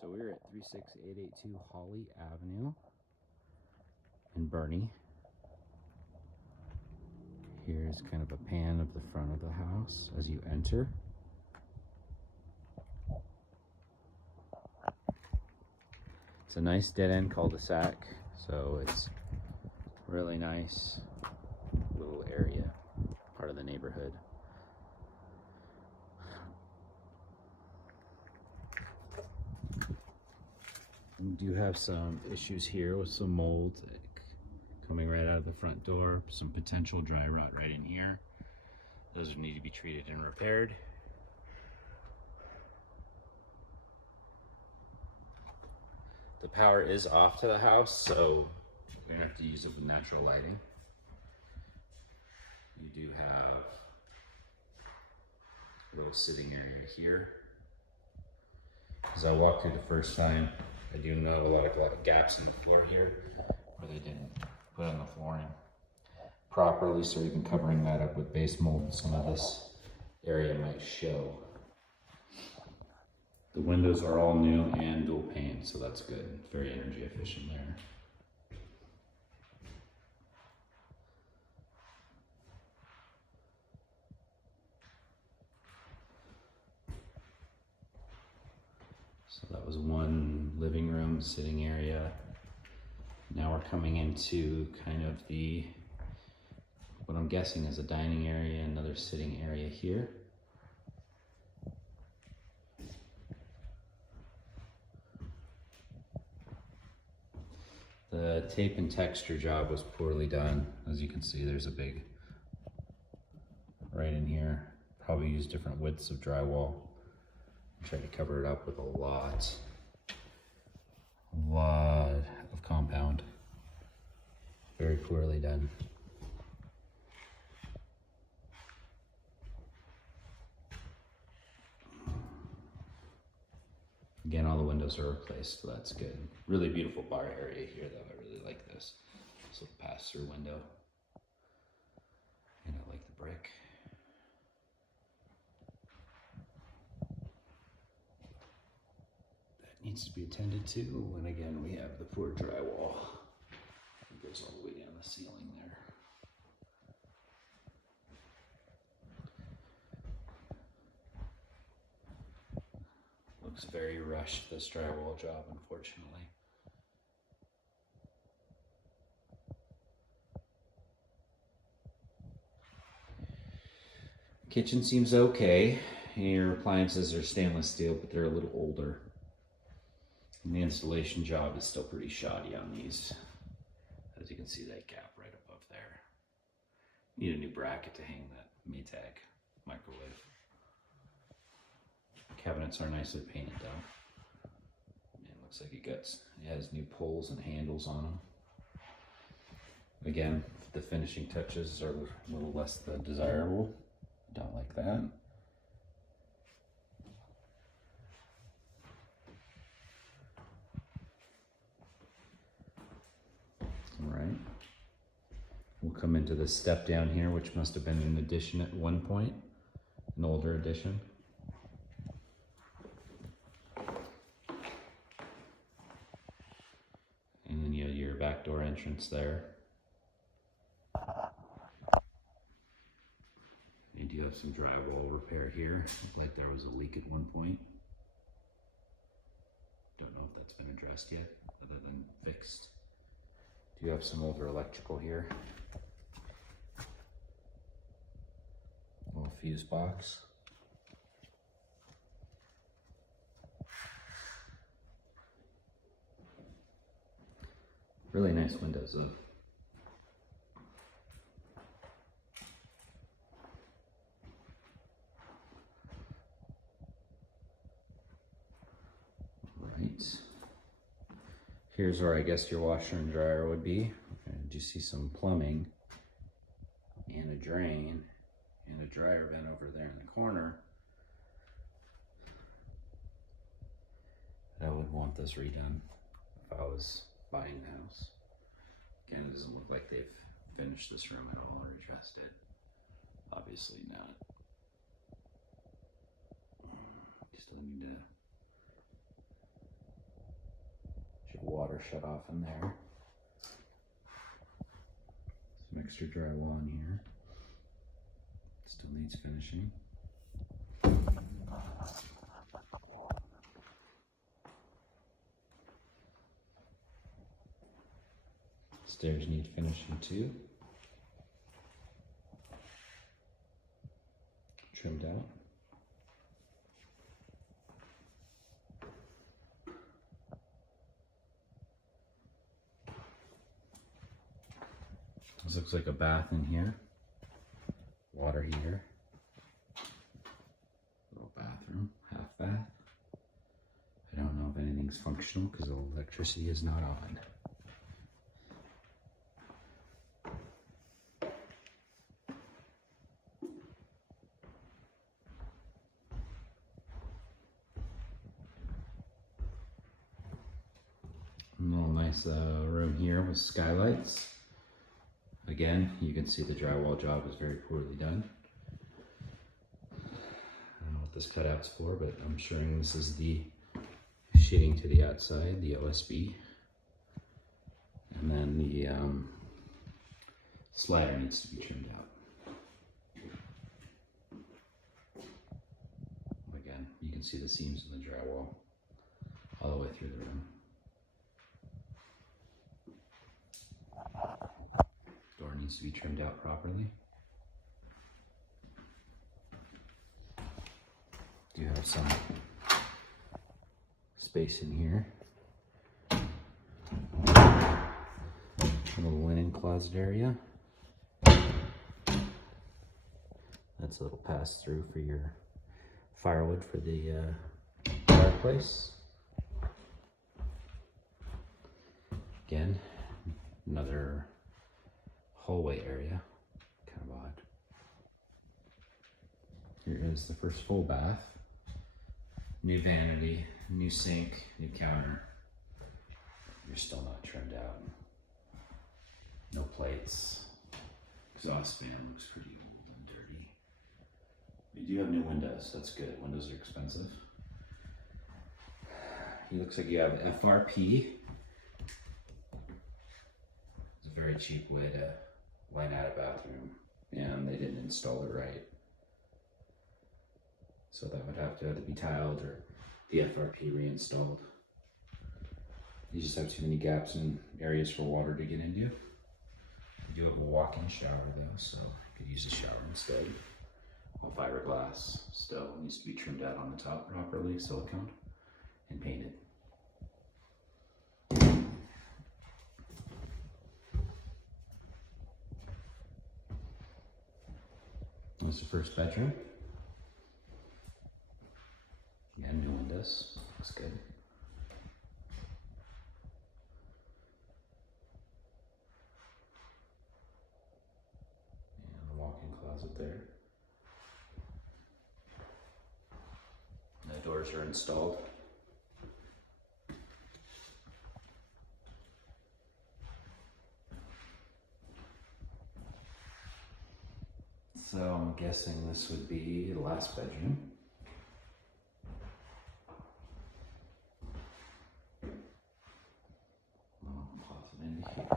So we're at 36882 Holly Avenue in Burney. Here's kind of a pan of the front of the house as you enter. It's a nice dead-end cul-de-sac, so it's really nice little area, part of the neighborhood. We do have some issues here with some mold coming right out of the front door, some potential dry rot right in here. Those need to be treated and repaired. The power is off to the house, so we're gonna have to use it with natural lighting. You do have a little sitting area here. As I walked through the first time, I do know a lot of gaps in the floor here where they didn't put on the flooring properly, so even covering that up with base mold, some of this area might show. The windows are all new and dual pane, so that's good. Very energy efficient there. So that was one living room, sitting area. Now we're coming into kind of what I'm guessing is a dining area, another sitting area here. The tape and texture job was poorly done. As you can see, there's a big right in here. Probably used different widths of drywall. Tried to cover it up with a lot of compound. Very poorly done. Again, all the windows are replaced, so that's good. Really beautiful bar area here, though. I really like this little pass-through window. And I like the brick. That needs to be attended to. And again, we have the poor drywall. It goes all the way down the ceiling there. Looks very rushed, this drywall job, unfortunately. Kitchen seems okay. Your appliances are stainless steel, but they're a little older. And the installation job is still pretty shoddy on these. As you can see, that gap right above there. Need a new bracket to hang that Maytag microwave. Cabinets are nicely painted though. It looks like it has new pulls and handles on them. Again, the finishing touches are a little less than desirable. Don't like that. All right. We'll come into this step down here, which must have been an addition at one point, an older addition. And then you have your back door entrance there. You do have some drywall repair here, like there was a leak at one point. Don't know if that's been addressed yet, other than fixed. Do have some older electrical here. Little fuse box. Really nice windows though. Right. Here's where I guess your washer and dryer would be. And you see some plumbing and a drain and a dryer vent over there in the corner. I would want this redone if I was buying the house. Again, it doesn't look like they've finished this room at all or addressed it. Obviously not. Still need to water shut off in there. Some extra drywall in here. Still needs finishing. Stairs need finishing too. Trimmed out. This looks like a bath in here. Water heater. Little bathroom, half bath. I don't know if anything's functional because the electricity is not on. A little nice room here with skylights. Again, you can see the drywall job is very poorly done. I don't know what this cutout's for, but I'm sure this is the sheeting to the outside, the OSB. And then the slider needs to be trimmed out. Again, you can see the seams in the drywall all the way through the room. Door needs to be trimmed out properly. Do have some space in here. A little linen closet area. That's a little pass through for your firewood for the fireplace. Again, another hallway area, kind of odd. Here is the first full bath. New vanity, new sink, new counter. You're still not trimmed out. No plates. Exhaust fan looks pretty old and dirty. We do have new windows, that's good. Windows are expensive. It looks like you have FRP. It's a very cheap way to line out a bathroom, and they didn't install it right. So that would have to either be tiled or the FRP reinstalled. You just have too many gaps and areas for water to get into. You do have a walk-in shower though, so you could use a shower instead. All fiberglass. Still needs to be trimmed out on the top properly, silicone, and painted. That's the first bedroom. Again, new windows. Looks good. And the walk-in closet there. The doors are installed. So I'm guessing this would be the last bedroom. Closet into here.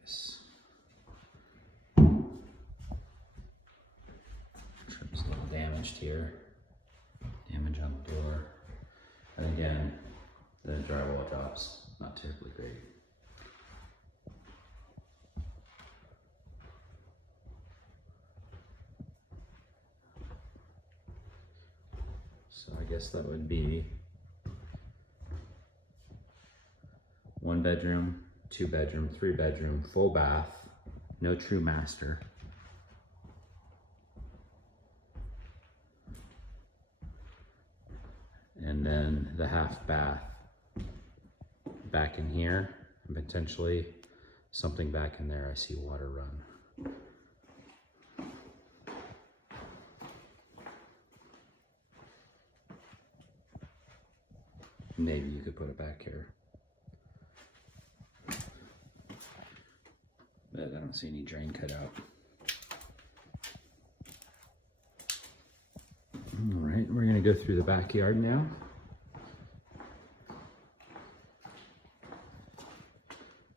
Yes. Trim's a little damaged here. Damage on the door. And again, the drywall job's not terribly great. So I guess that would be 1 bedroom, 2 bedroom, 3 bedroom, full bath, no true master. And then the half bath back in here, and potentially something back in there. I see water run. Maybe you could put it back here. But I don't see any drain cut out. All right, go through the backyard now.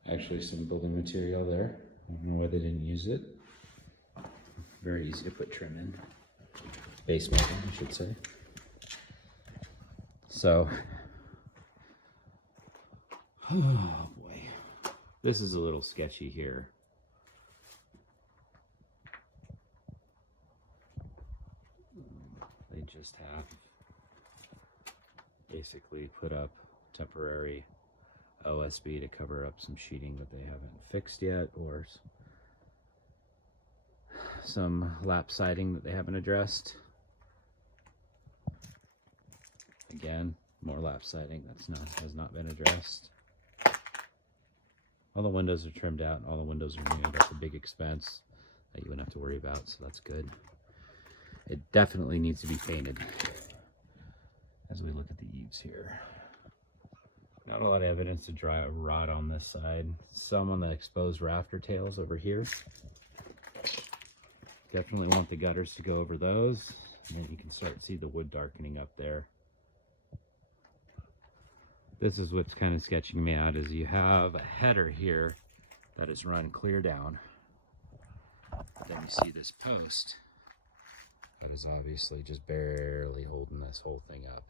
Actually, some building material there. I don't know why they didn't use it. Very easy to put trim in. Base molding, I should say. So, oh boy, this is a little sketchy here. They just have basically put up temporary OSB to cover up some sheeting that they haven't fixed yet, or some lap siding that they haven't addressed. Again, more lap siding has not been addressed. All the windows are trimmed out and all the windows are new. That's a big expense that you wouldn't have to worry about, so that's good. It definitely needs to be painted as we look at the eaves here. Not a lot of evidence to dry rot on this side. Some on the exposed rafter tails over here. Definitely want the gutters to go over those. And then you can start to see the wood darkening up there. This is what's kind of sketching me out, is you have a header here that is run clear down. Then you see this post that is obviously just barely holding this whole thing up.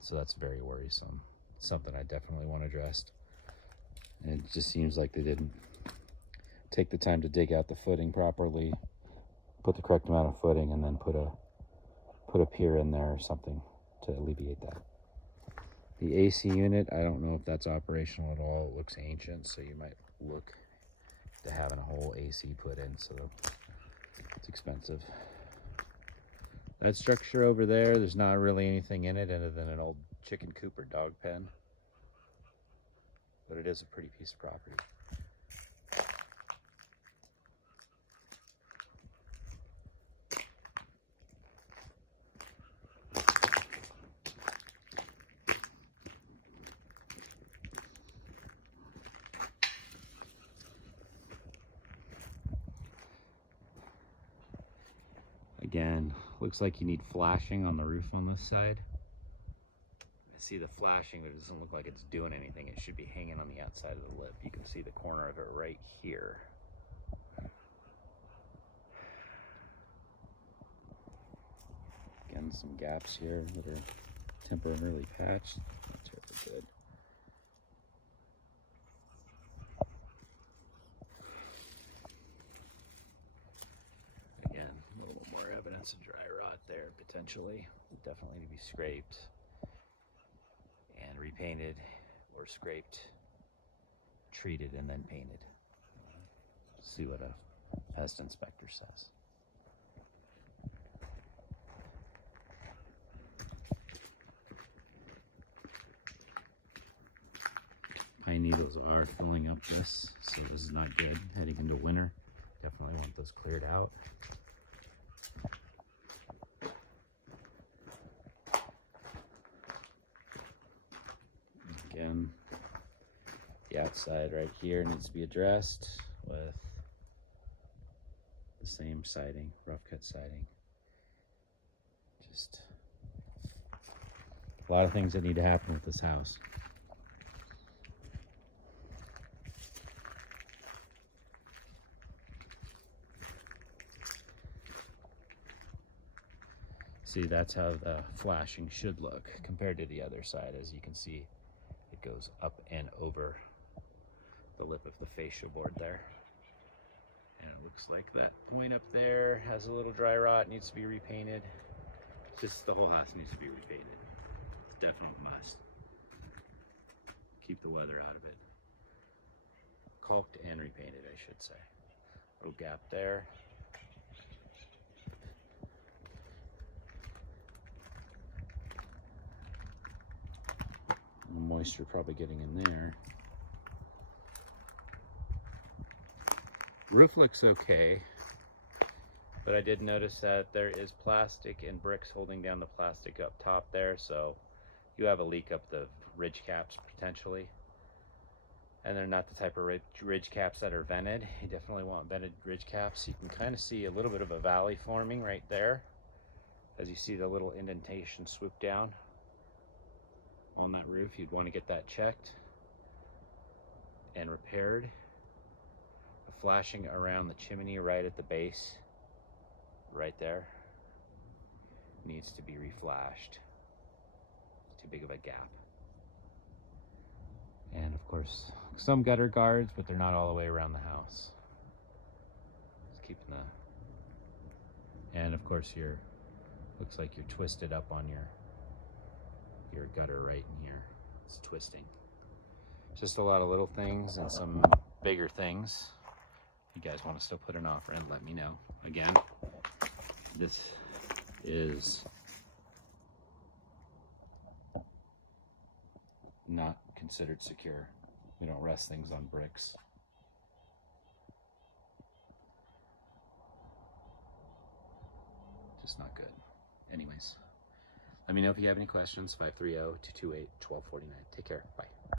So that's very worrisome. Something I definitely want addressed. And it just seems like they didn't take the time to dig out the footing properly, put the correct amount of footing, and then put a pier in there or something to alleviate that. The AC unit, I don't know if that's operational at all. It looks ancient, so you might look to having a whole AC put in, so it's expensive. That structure over there's not really anything in it other than an old chicken coop or dog pen, but it is a pretty piece of property. Again, looks like you need flashing on the roof on this side. I see the flashing, but it doesn't look like it's doing anything. It should be hanging on the outside of the lip. You can see the corner of it right here. Again, some gaps here that are temporarily patched. Not terribly good. Again, a little more evidence of dry rot there, potentially. Definitely to be scraped and repainted, or scraped, treated, and then painted. See what a pest inspector says. Pine needles are filling up this, so this is not good heading into winter. Definitely want those cleared out. Again, the outside right here needs to be addressed with the same siding, rough cut siding. Just a lot of things that need to happen with this house. See, that's how the flashing should look compared to the other side. As you can see, it goes up and over the lip of the fascia board there. And it looks like that point up there has a little dry rot, needs to be repainted. Just the whole house needs to be repainted. It's a definite must. Keep the weather out of it. Caulked and repainted, I should say. Little gap there. Moisture probably getting in there. Roof looks okay, but I did notice that there is plastic and bricks holding down the plastic up top there, so you have a leak up the ridge caps potentially. And they're not the type of ridge caps that are vented. You definitely want vented ridge caps. You can kind of see a little bit of a valley forming right there. As you see the little indentation swoop down on that roof, you'd want to get that checked and repaired. The flashing around the chimney right at the base, right there, needs to be reflashed. It's too big of a gap. And of course, some gutter guards, but they're not all the way around the house. Just keeping the, and of course looks like you're twisted up on your gutter right in here. It's twisting. Just a lot of little things and some bigger things. If you guys want to still put an offer in, let me know. Again, this is not considered secure. We don't rest things on bricks. Just not good. Anyways, let me know if you have any questions. 530-228-1249. Take care. Bye.